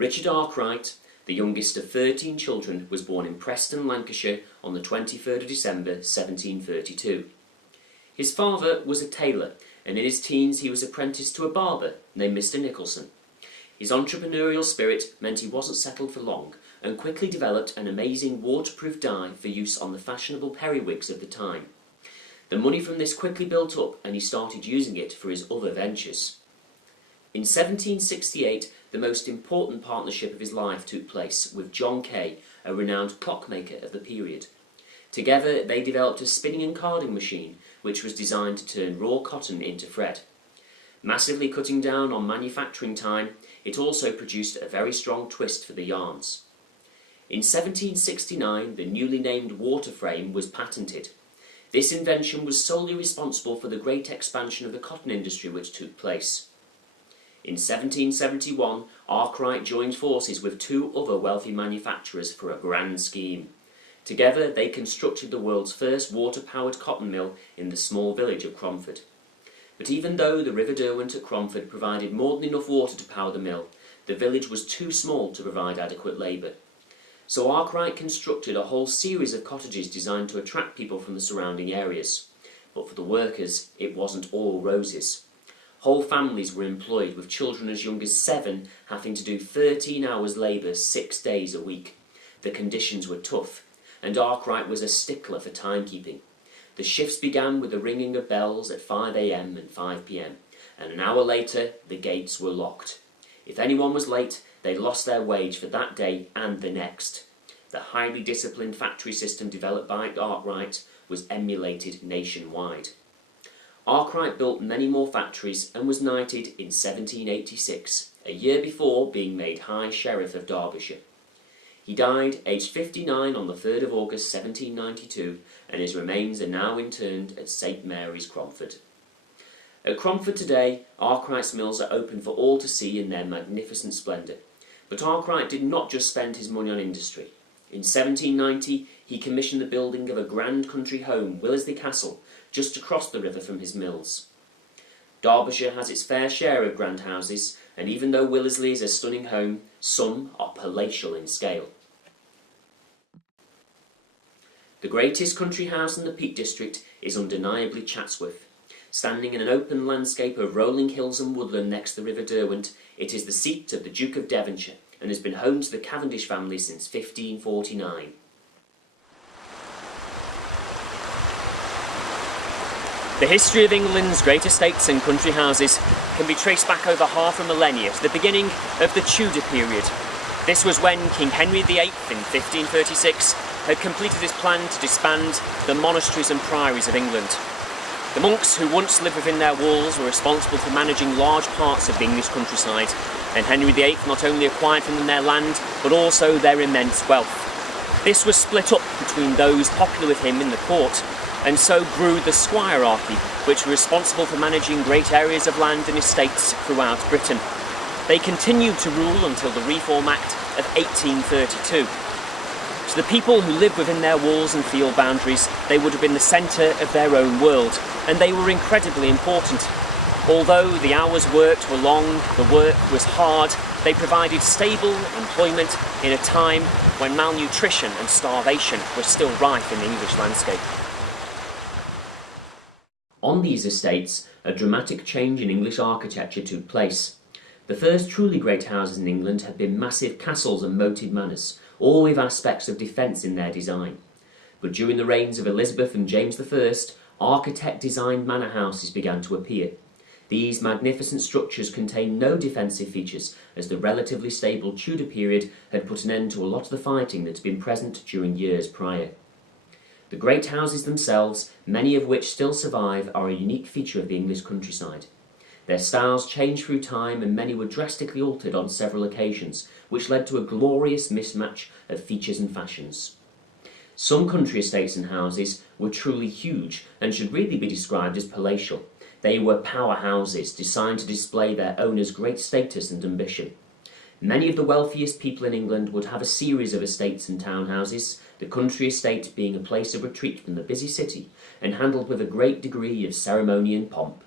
Richard Arkwright, the youngest of 13 children, was born in Preston, Lancashire on the 23rd of December 1732. His father was a tailor, and in his teens he was apprenticed to a barber named Mr. Nicholson. His entrepreneurial spirit meant he wasn't settled for long, and quickly developed an amazing waterproof dye for use on the fashionable periwigs of the time. The money from this quickly built up, and he started using it for his other ventures. In 1768, the most important partnership of his life took place with John Kay, a renowned clockmaker of the period. Together they developed a spinning and carding machine which was designed to turn raw cotton into thread. Massively cutting down on manufacturing time, it also produced a very strong twist for the yarns. In 1769, the newly named water frame was patented. This invention was solely responsible for the great expansion of the cotton industry which took place. In 1771, Arkwright joined forces with two other wealthy manufacturers for a grand scheme. Together they constructed the world's first water-powered cotton mill in the small village of Cromford. But even though the River Derwent at Cromford provided more than enough water to power the mill, the village was too small to provide adequate labour. So Arkwright constructed a whole series of cottages designed to attract people from the surrounding areas. But for the workers, it wasn't all roses. Whole families were employed, with children as young as 7 having to do 13 hours labour 6 days a week. The conditions were tough, and Arkwright was a stickler for timekeeping. The shifts began with the ringing of bells at 5 a.m. and 5 p.m, and an hour later the gates were locked. If anyone was late, they lost their wage for that day and the next. The highly disciplined factory system developed by Arkwright was emulated nationwide. Arkwright built many more factories and was knighted in 1786, a year before being made High Sheriff of Derbyshire. He died aged 59 on the 3rd of August 1792, and his remains are now interned at St Mary's, Cromford. At Cromford today, Arkwright's mills are open for all to see in their magnificent splendour. But Arkwright did not just spend his money on industry. In 1790, he commissioned the building of a grand country home, Wellesley Castle, just across the river from his mills. Derbyshire has its fair share of grand houses, and even though Wellesley is a stunning home, some are palatial in scale. The greatest country house in the Peak District is undeniably Chatsworth. Standing in an open landscape of rolling hills and woodland next to the River Derwent, it is the seat of the Duke of Devonshire, and has been home to the Cavendish family since 1549. The history of England's great estates and country houses can be traced back over half a millennia to the beginning of the Tudor period. This was when King Henry VIII in 1536 had completed his plan to disband the monasteries and priories of England. The monks who once lived within their walls were responsible for managing large parts of the English countryside, and Henry VIII not only acquired from them their land, but also their immense wealth. This was split up between those popular with him in the court, and so grew the squirearchy, which were responsible for managing great areas of land and estates throughout Britain. They continued to rule until the Reform Act of 1832. To the people who lived within their walls and field boundaries, they would have been the centre of their own world, and they were incredibly important. Although the hours worked were long, the work was hard, they provided stable employment in a time when malnutrition and starvation were still rife in the English landscape. On these estates, a dramatic change in English architecture took place. The first truly great houses in England had been massive castles and moated manors, all with aspects of defence in their design. But during the reigns of Elizabeth and James I, architect-designed manor houses began to appear. These magnificent structures contained no defensive features, as the relatively stable Tudor period had put an end to a lot of the fighting that had been present during years prior. The great houses themselves, many of which still survive, are a unique feature of the English countryside. Their styles changed through time, and many were drastically altered on several occasions, which led to a glorious mismatch of features and fashions. Some country estates and houses were truly huge and should really be described as palatial. They were powerhouses designed to display their owners' great status and ambition. Many of the wealthiest people in England would have a series of estates and townhouses, the country estate being a place of retreat from the busy city and handled with a great degree of ceremony and pomp.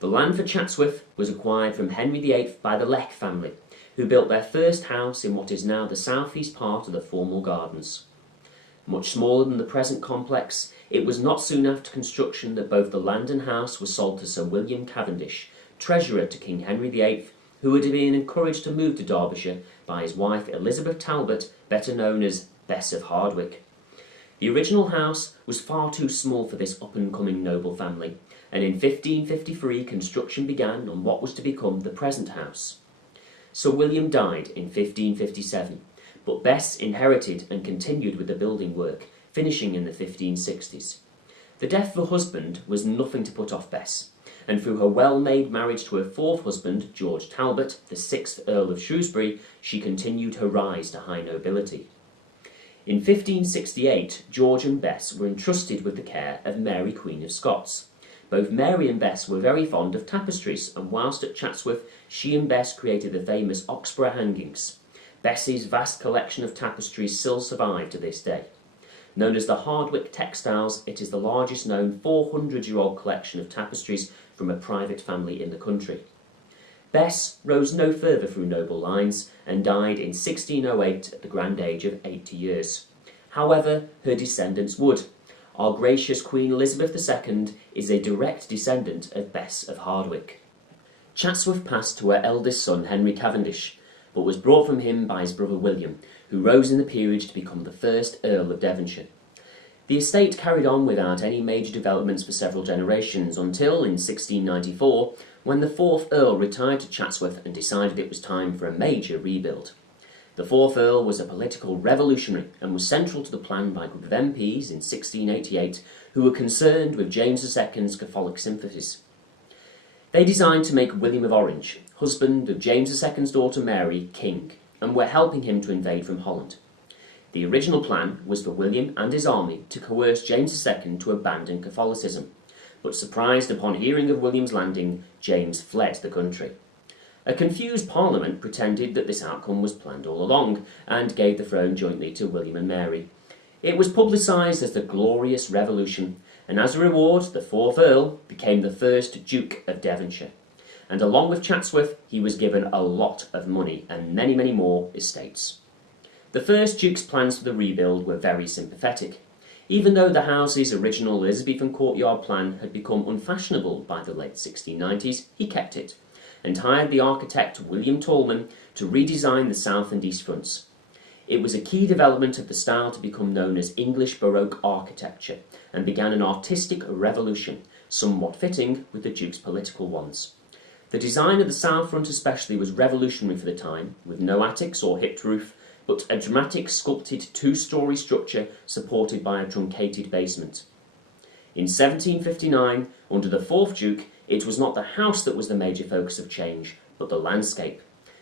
The land for Chatsworth was acquired from Henry VIII by the Lech family, who built their first house in what is now the southeast part of the formal gardens. Much smaller than the present complex, it was not soon after construction that both the land and house were sold to Sir William Cavendish, treasurer to King Henry VIII, who had been encouraged to move to Derbyshire by his wife Elizabeth Talbot, better known as Bess of Hardwicke. The original house was far too small for this up-and-coming noble family, and in 1553 construction began on what was to become the present house. Sir William died in 1557, but Bess inherited and continued with the building work, finishing in the 1560s. The death of her husband was nothing to put off Bess, and through her well-made marriage to her fourth husband, George Talbot, the 6th Earl of Shrewsbury, she continued her rise to high nobility. In 1568, George and Bess were entrusted with the care of Mary Queen of Scots. Both Mary and Bess were very fond of tapestries, and whilst at Chatsworth, she and Bess created the famous Oxborough hangings. Bess's vast collection of tapestries still survive to this day. Known as the Hardwicke Textiles, it is the largest known 400-year-old collection of tapestries from a private family in the country. Bess rose no further through noble lines and died in 1608 at the grand age of 80 years. However, her descendants would. Our gracious Queen Elizabeth II is a direct descendant of Bess of Hardwicke. Chatsworth passed to her eldest son Henry Cavendish, but was brought from him by his brother William, who rose in the peerage to become the first Earl of Devonshire. The estate carried on without any major developments for several generations until, in 1694, when the fourth Earl retired to Chatsworth and decided it was time for a major rebuild. The fourth Earl was a political revolutionary and was central to the plan by a group of MPs in 1688 who were concerned with James II's Catholic sympathies. They designed to make William of Orange, husband of James II's daughter Mary, king, and were helping him to invade from Holland. The original plan was for William and his army to coerce James II to abandon Catholicism, but surprised upon hearing of William's landing, James fled the country. A confused Parliament pretended that this outcome was planned all along, and gave the throne jointly to William and Mary. It was publicised as the Glorious Revolution, and as a reward, the fourth Earl became the first Duke of Devonshire. And along with Chatsworth, he was given a lot of money and many, many more estates. The first Duke's plans for the rebuild were very sympathetic. Even though the house's original Elizabethan courtyard plan had become unfashionable by the late 1690s, he kept it, and hired the architect William Tallman to redesign the south and east fronts. It was a key development of the style to become known as English Baroque architecture, and began an artistic revolution, somewhat fitting with the Duke's political ones. The design of the south front especially was revolutionary for the time, with no attics or hipped roof, but a dramatic sculpted two-storey structure supported by a truncated basement. In 1759, under the fourth Duke, it was not the house that was the major focus of change, but the landscape.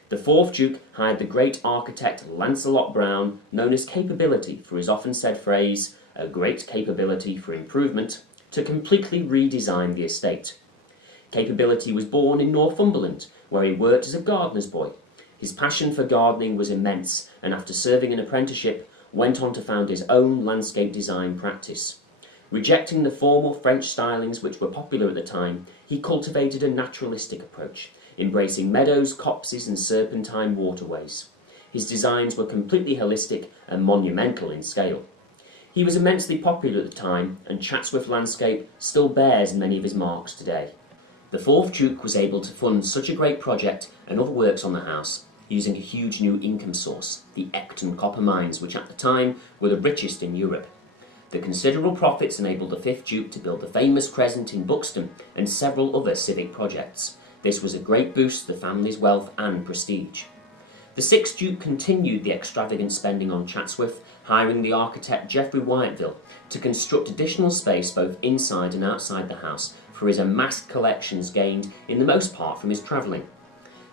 The fourth Duke hired the great architect Lancelot Brown, known as Capability for his often said phrase, "a great capability for improvement," to completely redesign the estate. Capability was born in Northumberland, where he worked as a gardener's boy. His passion for gardening was immense, and after serving an apprenticeship, went on to found his own landscape design practice. Rejecting the formal French stylings which were popular at the time, he cultivated a naturalistic approach, embracing meadows, copses and serpentine waterways. His designs were completely holistic and monumental in scale. He was immensely popular at the time, and Chatsworth landscape still bears many of his marks today. The fourth Duke was able to fund such a great project and other works on the house using a huge new income source, the Ecton copper mines, which at the time were the richest in Europe. The considerable profits enabled the fifth Duke to build the famous Crescent in Buxton and several other civic projects. This was a great boost to the family's wealth and prestige. The sixth Duke continued the extravagant spending on Chatsworth, hiring the architect Geoffrey Whiteville to construct additional space both inside and outside the house for his amassed collections gained in the most part from his travelling.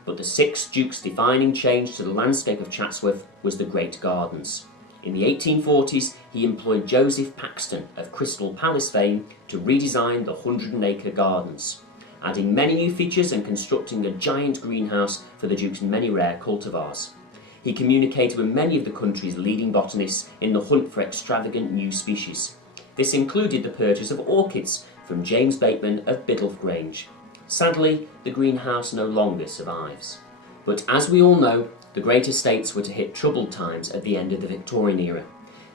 But the sixth Duke's defining change to the landscape of Chatsworth was the Great Gardens. In the 1840s, he employed Joseph Paxton of Crystal Palace fame to redesign the 100-acre gardens, adding many new features and constructing a giant greenhouse for the Duke's many rare cultivars. He communicated with many of the country's leading botanists in the hunt for extravagant new species. This included the purchase of orchids from James Bateman of Biddulph Grange. Sadly, the greenhouse no longer survives. But as we all know, The great estates were to hit troubled times at the end of the Victorian era.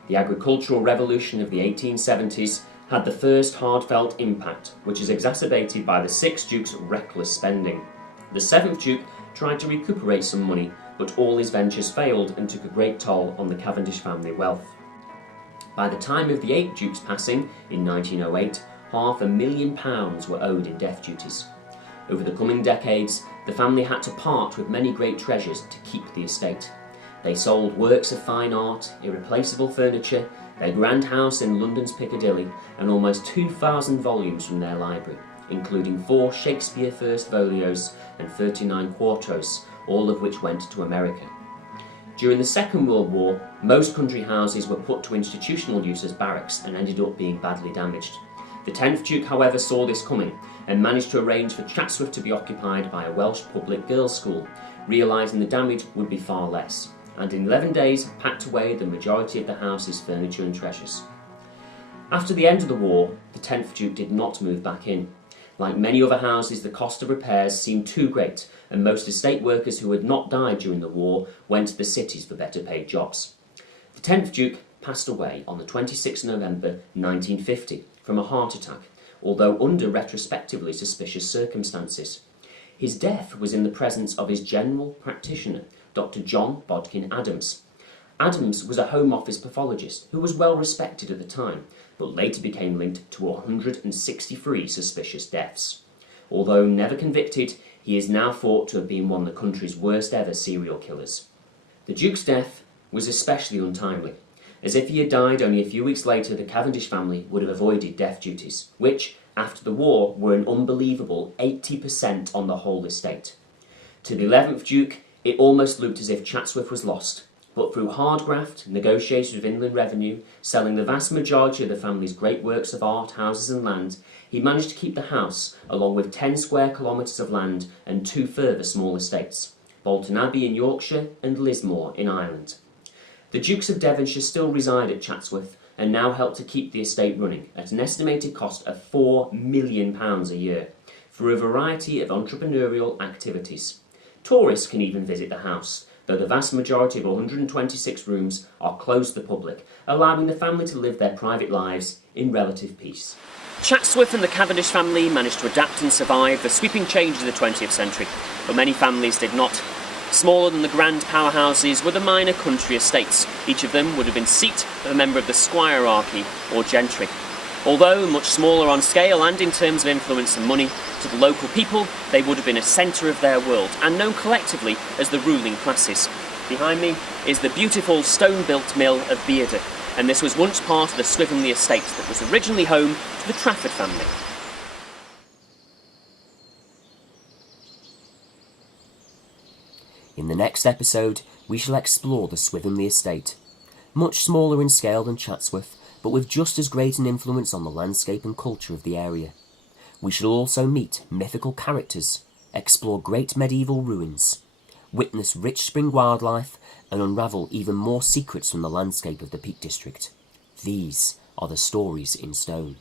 The agricultural revolution of the 1870s had the first hard-felt impact, which is exacerbated by the sixth Duke's reckless spending. The seventh Duke tried to recuperate some money, but all his ventures failed and took a great toll on the Cavendish family wealth. By the time of the eighth Duke's passing, in 1908, £500,000 were owed in death duties. Over the coming decades, the family had to part with many great treasures to keep the estate. They sold works of fine art, irreplaceable furniture, their grand house in London's Piccadilly, and almost 2,000 volumes from their library, including 4 Shakespeare First Folios and 39 quartos, all of which went to America. During the Second World War, most country houses were put to institutional use as barracks and ended up being badly damaged. The 10th Duke, however, saw this coming and managed to arrange for Chatsworth to be occupied by a Welsh public girls' school, realising the damage would be far less, and in 11 days packed away the majority of the house's furniture and treasures. After the end of the war, the 10th Duke did not move back in. Like many other houses, the cost of repairs seemed too great, and most estate workers who had not died during the war went to the cities for better paid jobs. The 10th Duke passed away on the 26th of November 1950 from a heart attack, although under retrospectively suspicious circumstances. His death was in the presence of his general practitioner, Dr. John Bodkin Adams. Adams was a Home Office pathologist who was well respected at the time, but later became linked to 163 suspicious deaths. Although never convicted, he is now thought to have been one of the country's worst ever serial killers. The Duke's death was especially untimely, as if he had died only a few weeks later, the Cavendish family would have avoided death duties, which, after the war, were an unbelievable 80% on the whole estate. To the 11th Duke, it almost looked as if Chatsworth was lost, but through hard graft, negotiations with Inland Revenue, selling the vast majority of the family's great works of art, houses and land, he managed to keep the house, along with 10 square kilometres of land and 2 further small estates, Bolton Abbey in Yorkshire and Lismore in Ireland. The Dukes of Devonshire still reside at Chatsworth and now help to keep the estate running at an estimated cost of £4 million a year, through a variety of entrepreneurial activities. Tourists can even visit the house, though the vast majority of 126 rooms are closed to the public, allowing the family to live their private lives in relative peace. Chatsworth and the Cavendish family managed to adapt and survive the sweeping changes of the 20th century, but many families did not. Smaller than the grand powerhouses were the minor country estates. Each of them would have been seat of a member of the squirearchy or gentry. Although much smaller on scale and in terms of influence and money, to the local people they would have been a centre of their world and known collectively as the ruling classes. Behind me is the beautiful stone-built mill of Bearder, and this was once part of the Swithingley estate that was originally home to the Trafford family. In the next episode, we shall explore the Swithingley estate. Much smaller in scale than Chatsworth, but with just as great an influence on the landscape and culture of the area. We shall also meet mythical characters, explore great medieval ruins, witness rich spring wildlife, and unravel even more secrets from the landscape of the Peak District. These are the stories in stone.